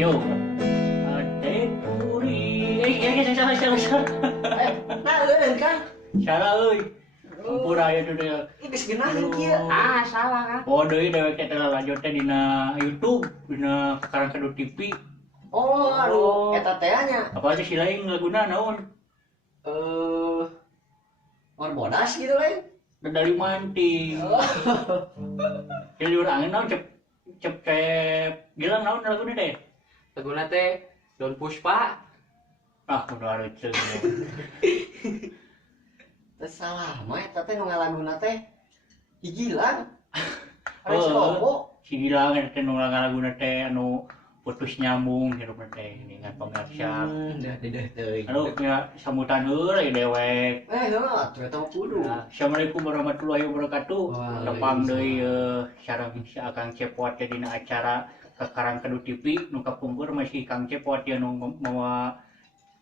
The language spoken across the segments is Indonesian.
Yo. Ate turi. Salah. Nah eureun Kang. Salah euy. Ampura aya tuh deh. Ih geus geunaheun kieu. Ah salah Kang. Oh deui dewek teh lanjut teh dina YouTube, dina Kekarang Kedut TV. Oh aduh eta teh nya. Apa aja si lain laguna naon? War bodas gitu lain. Dari manting. Jadi urang naon cep Gilang naon laguna teh? Laguna teh Don Puspa. Ah udah reuceung. Teu salah mah eta teh nu ngalaguna teh Gilang. Ada Oh. si Bobo. Si Gilang teh nu laguna teh anu putus nyambung hirup teh dengan pemirsa. Dah teuing. Aduh nya sambutan heula dewek. Heuh, ternyata kudu. Nah, Assalamualaikum warahmatullahi wabarakatuh. Waalaikumsalam. Tepang deui sareng si Akang Cepot teh dina acara Kekarang Kedut TV nu kapungkur masih Kang Cepot ya nu mawa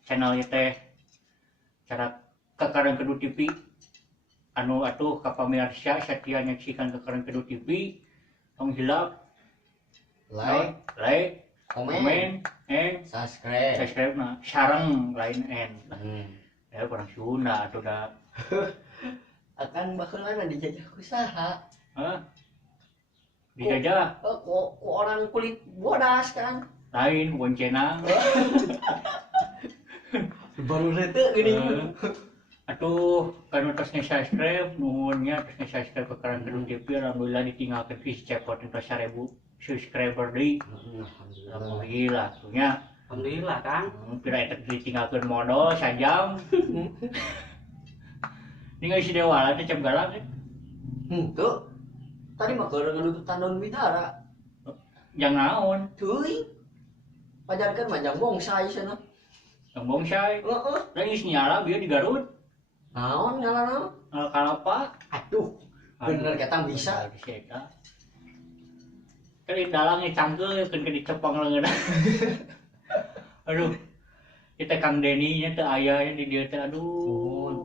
channel ieu teh cara Kekarang Kedut TV anu atuh ka pamirsa satia nyaksikan Kekarang Kedut TV tong hilap like komen and subscribe na sareng lain n ya kurang Sunda atuh da Akan baheula dijajah ku saha? hah dijajah Ku orang kulit bodas kan. lain boncena Baru rete geuning. atuh kan tos subscribe nuhunnya tos subscribe Kekarang Kedut TV alhamdulillah ditinggalkeun si Cepot entos 1000 subscriber deui alhamdulillah tuhnya Alhamdulillah Kang. pira eta ditinggalkeun modal sajam ningali si Dewala teh cep galak teh Henteu. Tadi mah keur ngenututan daun bidara. jang naon Teuing. Pajarkeun mah jang bongsai cenah. jang bongsai Heeh. da geus nyala bieu di Garut Naon ngaranna? kalapa Aduh, bener ketang bisa. bisa eta kali dalangnya cangkeun ke dicepang leungeun aduh kita Kang Deni nya teu aya di dieu teh aduh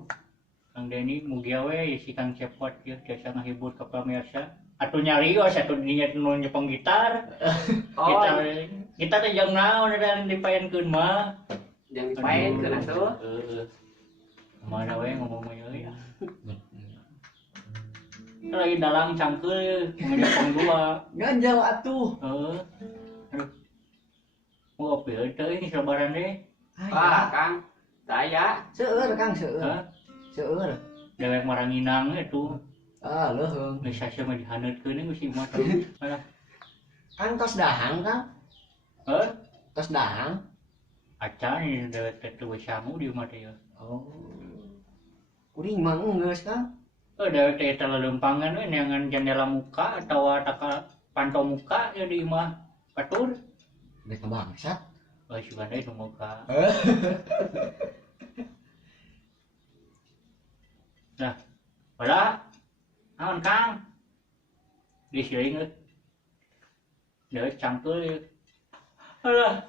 Kang Deni mugia we si Kang Cepot ieu tiasa ngahibur ka pamirsa atuh nyarios atuh dinya nu nyepeng gitar Oh, kita teh jang naon ada dipaenkeun mah yang dipaenkeun atuh. heeh mana we ngomong ieu ya lagi dalang cangkeul ngejepang dua Ganjal atuh. heeh aduh mau apel teh sabaran deh Wah, Kang. Saya Seueur Kang seueur. hah Seueur. dewek maranginang itu Ah, leuheung. geus sasea mah dihaneutkeun geus imah terus malah Kan tos dahang Kang. heuh Tos dahang. acan dewek teh teu sangu di imah teh Oh. Kuring mah geus Kang. dewek teh eta lelempangan we neangan jendela muka atawa taka pantau muka ya di imah batur Dek bangsat. sugan deui nu muka nah pada naon Kang disiring euy dewek cangkeul alah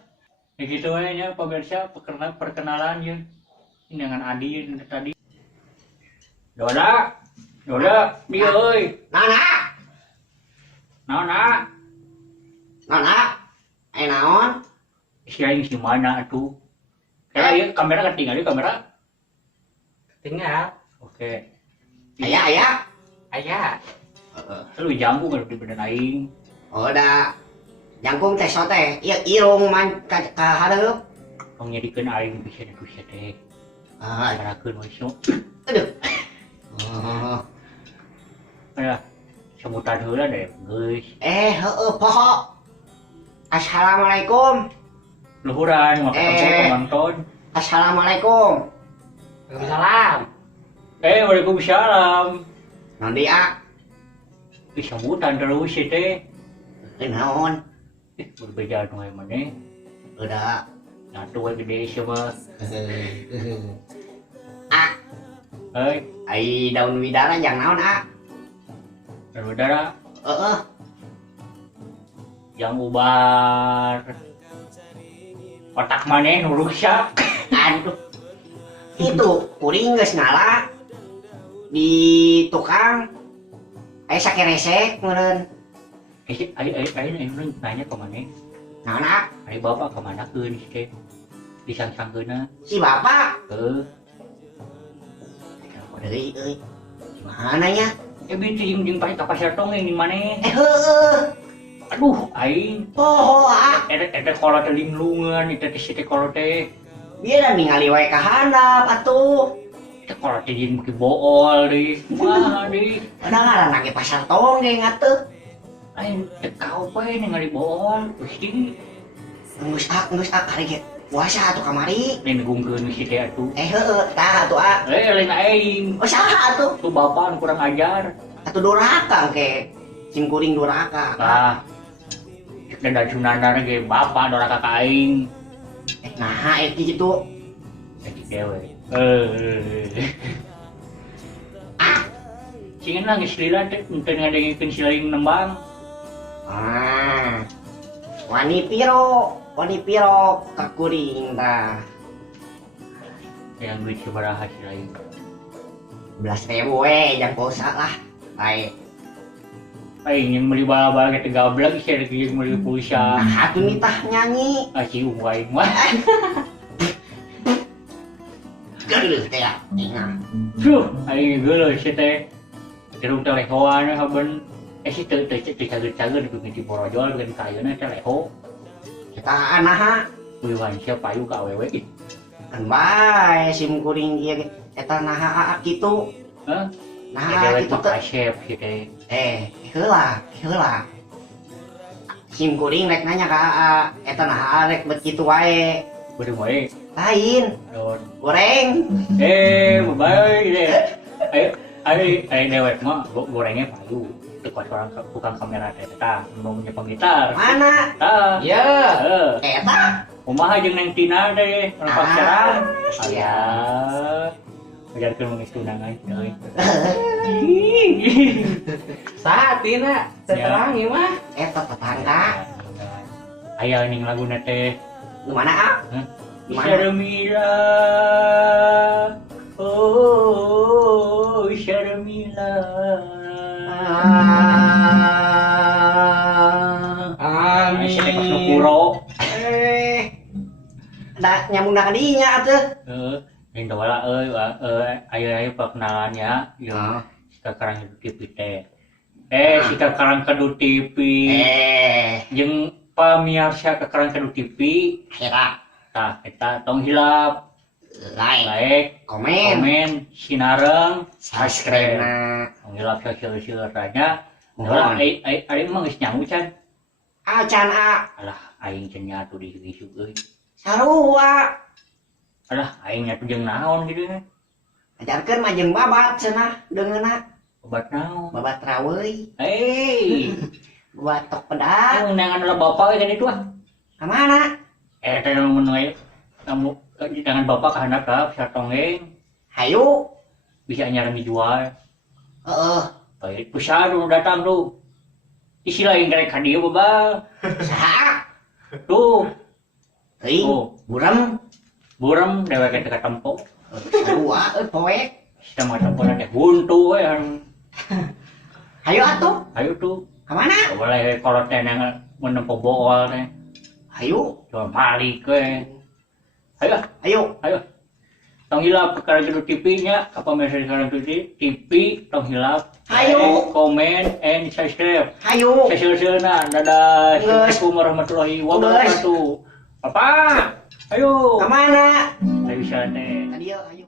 ya gitu we nya pemirsa perkenalan ye ini dengan Adi tadi Doda dia euy Nana, naon nak Nana. Naon? si aing si mana atuh ieu kamera ketinggal ieu kamera tinggal. oke Aya. Aya. lu jangkung kalau di badan aing Oh da. Jangkung teh sote. Ieu irung man ka hareup. pangyadikeun aing bisa teh Ah, sarakeun we sok aduh. Oh. aya sebutan heula deh geus Heueuh poho. Assalamualaikum. luhuran makasih penonton Assalamualaikum. Waalaikumsalam. waalaikumsalam Naon dia? sambutan terus ieu teh Naon? berbeda nu aya maneh Udah. atuh we gede ieu mah Ah, heuy ai daun widara jang naon ah? saudara Heeh. yang ubar otak maneh nu rusak Aduh. Itu kuring geus ngala di tukang sakeresek meureun. ayo nanya ke maneh Nah, anak, Ari bapak kemana keun si teh? Disang-sangkeuna. si bapak. Heuh. Deui. Gimana ya? Binti jeung pae ka pasar tongeng di maneh. Heueuh. Aduh, aing Poho ah. eta kolot teh linglungan, eta teh si teh kolot teh. Biar ningali wae ka handap atuh. Eta kolot teh jeung beki bool deui. Kumaha deui? Padahal ngaranna ge pasar tonggeng atuh. Aing teu kau bae ningali bool. Gusti, Geus kali ge puasa atuh kamari. nengungkeun si teh atuh. Heueuh, tah atuh ah. Lain aing. Oh saha atuh? Tuh bapak anu kurang ajar. Atuh duraka ke. Cing kuring duraka. Tah. Dan sunana ge bapak doraka ka aing. Nah, kitu. Jadi dewe. Cingin nangis lila teh teu ngadengikeun si laing nembang. Ah. Wani piro ka kuring tah. Yang duit sabaraha si laing. 11.000 we jang pulsa lah. Baik. Aing yang beli bala-bala kita gablak sih ada yang beli pulsa. Nah, atuh nitah nyanyi. Aci uang mah. Geuleuh teh ya. Ingat. Duh, aing geuleuh sih teh. Terus teleponan haben sih teu cager-cager di borojol dengan kayuna telepon. Kita anaha Wiwan sia payu ka awewe. kan bae sim kuring ieu ge eta naha kitu. Hah? Nah, Dewe kitu teh. pakai chef sih teh. Heula. Sim kuring rek nanya ka eta naha rek bet kitu wae. Beureum wae. Lain, Daun. goreng. Bye deh. Ayo dewek mah gorengnya payu. Dekat orang bukan kamera teta, mau nyepeng gitar. Mana? Tah. Ya. Eta. Kumaha jeung Neng Tina deh, orang pacaran. Sia. Ajarkeun mengis tunangan deui. Saat Tina, seterang ieu mah. Eta tetangga. Aya ning laguna teh. Di mana ah? Mana? Syarmila. Oh, Syarmila. Amin. Sini pas nukuro. Da nyambung ka dinya atuh. Yang tawala ayo perkenalannya. Yang sekarang hidup TV teh. Sekarang kedua TV. Yang pamirsa kekarang kedua TV. Akhirnya. Tah, kita tong hilap. Like, komen, sinareng, subscribe. Tong hilap sosial ranya. Orang aing mah geus nyangu can. Acan a. Alah, aing cenah nyatu di isuk euy. Sarua. Alah, aing nyatu jeung naon gitu. Ajarkeun mah jeung babat cenah deungeuna. Obat naon? Babat raweuy. Batok pedang. Nangan lah bapak tadi itu ah. Ka mana? Tadi menuai kamu dengan bapak ke anak bisa tonggeng. Hayu. Bisa nyarang dijual. Heeh. Pusat dulu datang tuh. Istilah yang kira dia babal. Saha? Tuh. Teuing. Burem. Burem dewek kita tempo. Sarua poek. Kita mau tempo nanti buntu ya. Hayu atuh. Ayo tuh. Ka mana? Boleh kalau tenang menempuh bool teh. Hayu. Cuma balik ke. Ayo. Ayo. Tong hilap sekarang itu TV-nya, apa mesej sekarang itu TV, tong hilap. Ayo. Komen and subscribe. Hayu. Sesuai dadah. Geus. Assalamualaikum warahmatullahi wabarakatuh. Papa, ayo. Ka mana? Ayo sana. Ka dieu, hayu.